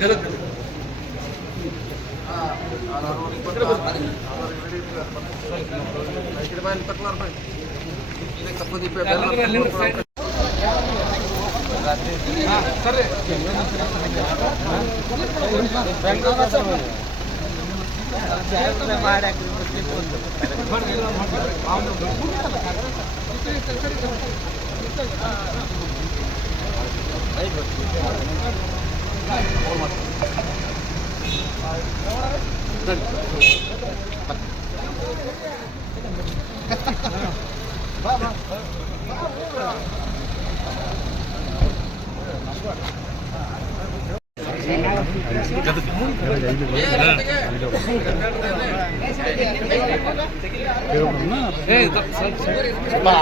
गलत ಮಾಡ್ತಾರೆ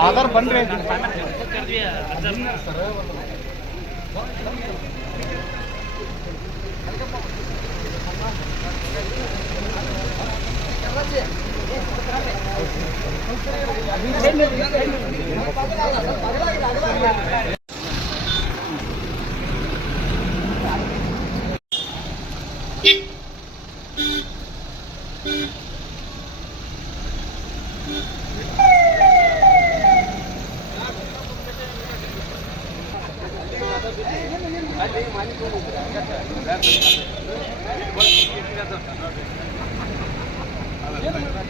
ஆதார் பண்றேன் ಅಲ್ಲಿ ಮಾನಿಕೊಂಡು Gentlemen.